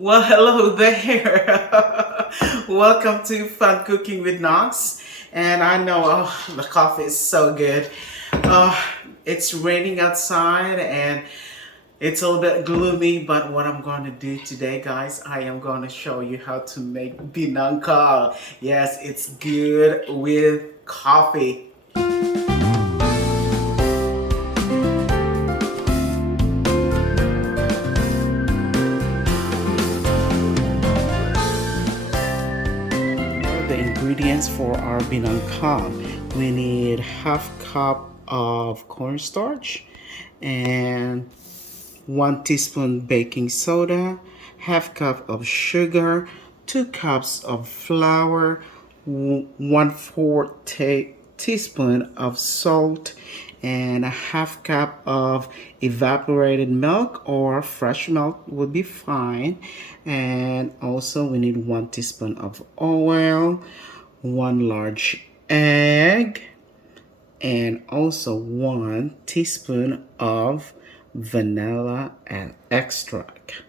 Well, hello there. Welcome to Fun Cooking with Knox. And I know the coffee is so good. Uh, it's raining outside and it's a little bit gloomy, but what I'm going to do today, guys, I am going to show you how to make Binangkal. Yes, it's good with coffee. The ingredients for our binangkal: we need half cup of cornstarch and 1 teaspoon baking soda, half cup of sugar, 2 cups of flour, 1/4 teaspoon of salt, and a half cup of evaporated milk or fresh milk would be fine. And also we need 1 teaspoon of oil, 1 large egg, and also 1 teaspoon of vanilla and extract,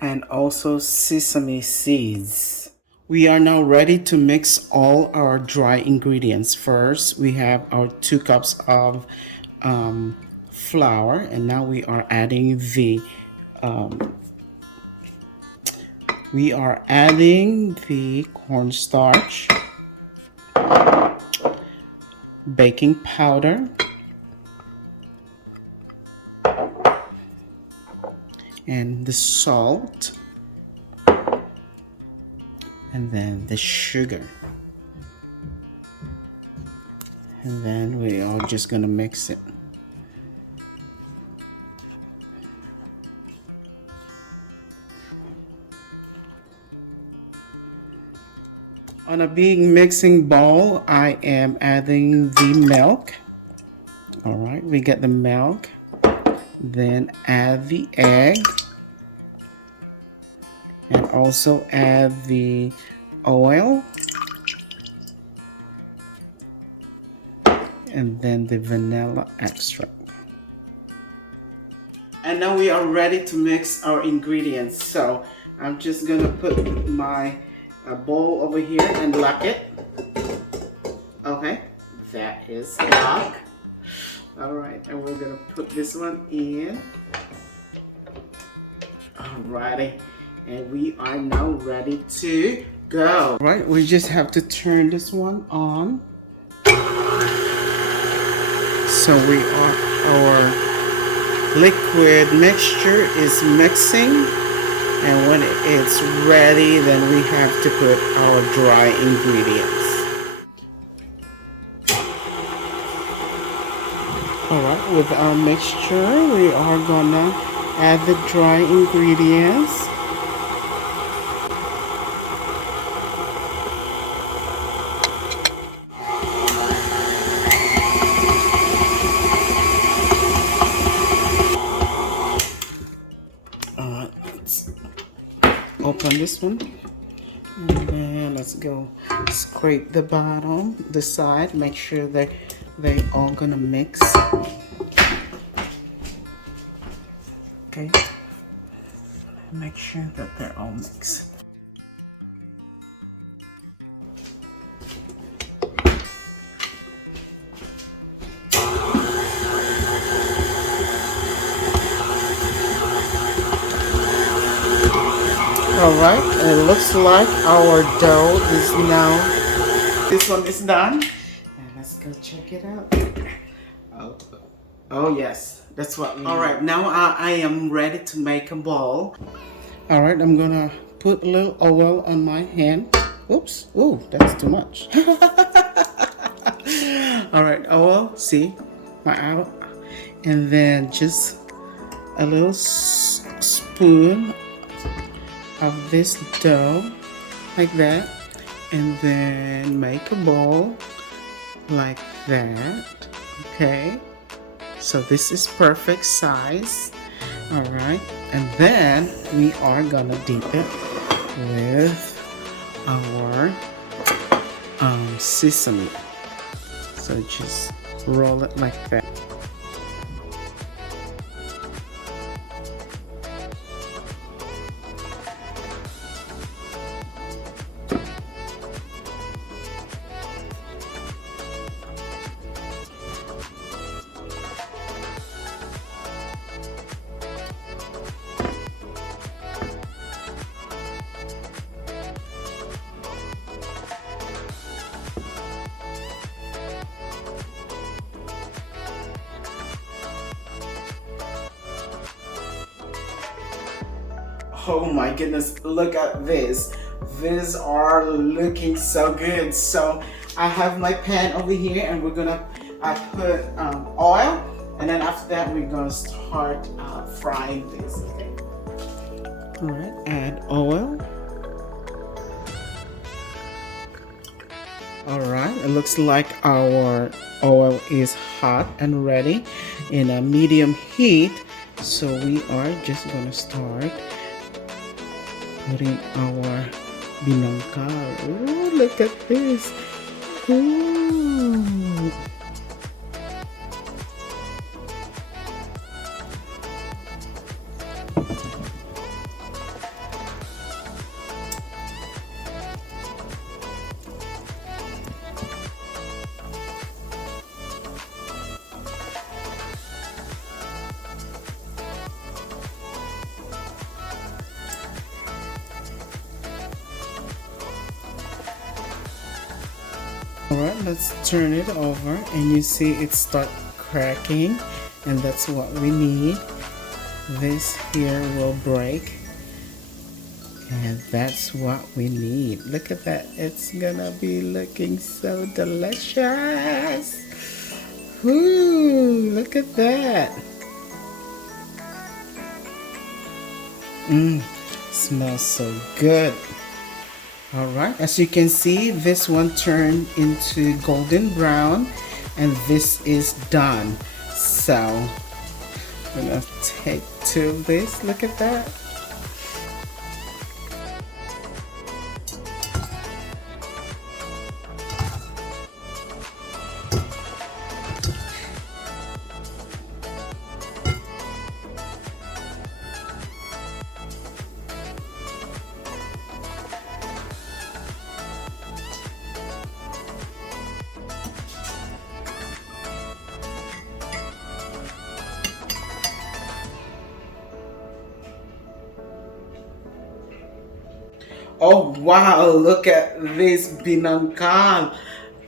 and also sesame seeds. We are now ready to mix all our dry ingredients. First, we have our 2 cups of flour, and now we are adding the cornstarch, baking powder, and the salt, and then the sugar, and then we are just gonna mix it. On a big mixing bowl, I am adding the milk. All right, we get the milk, then add the egg, and also add the oil, and then the vanilla extract. And now we are ready to mix our ingredients. So I'm just gonna put my bowl over here and lock it. Okay, that is locked. All right, and we're gonna put this one in. Alrighty, and we are now ready to go. All right, we just have to turn this one on. So our liquid mixture is mixing, and when it's ready, then we have to put our dry ingredients. Alright, with our mixture, we are gonna add the dry ingredients. Let's open this one, and then let's go scrape the bottom, the side, make sure that they all gonna mix. Okay, make sure that they're all mixed. Alright, it looks like our dough is now, this one is done. And let's go check it out. Oh yes, that's what we need. Alright, now I am ready to make a ball. Alright, I'm gonna put a little oil on my hand. Oops, ooh, that's too much. Alright, oil, see, my oil. And then just a little spoon of this dough, like that, and then make a ball like that. Okay, so this is perfect size. All right, and then we are gonna dip it with our sesame. So just roll it like that. Oh my goodness, look at this. These are looking so good. So I have my pan over here and we're gonna put oil, and then after that we're gonna start frying this. Okay. All right, add oil. All right, it looks like our oil is hot and ready in a medium heat. So we are just gonna start putting our binangkal. Ooh, look at this. Ooh. Alright, let's turn it over and you see it start cracking, and that's what we need. This here will break, and that's what we need. Look at that, it's gonna be looking so delicious. Ooh, look at that. Smells so good. Alright, as you can see, this one turned into golden brown and this is done. So I'm gonna take two of this. Look at that. Oh wow, look at this binangkal.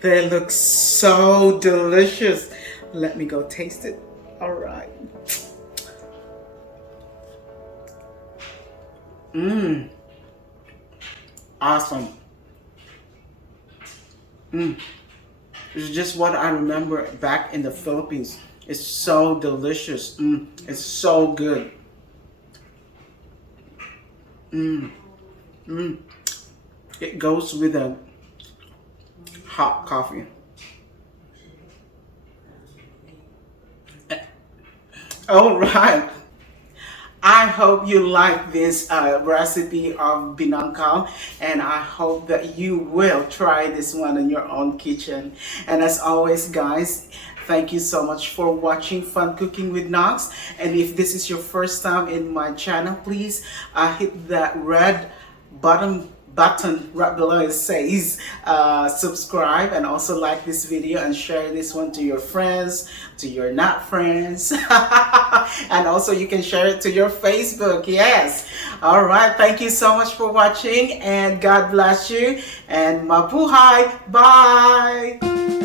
They look so delicious. Let me go taste it. All right. Awesome. It's just what I remember back in the Philippines. It's so delicious. It's so good. It goes with a hot coffee. All right. I hope you like this recipe of binangkal, and I hope that you will try this one in your own kitchen. And as always, guys, thank you so much for watching Fun Cooking with Knox. And if this is your first time in my channel, please hit that red button right below. It says subscribe, and also like this video and share this one to your friends, to your not friends. And also you can share it to your Facebook. Yes. All right, thank you so much for watching, and God bless you, and mabuhay. Bye.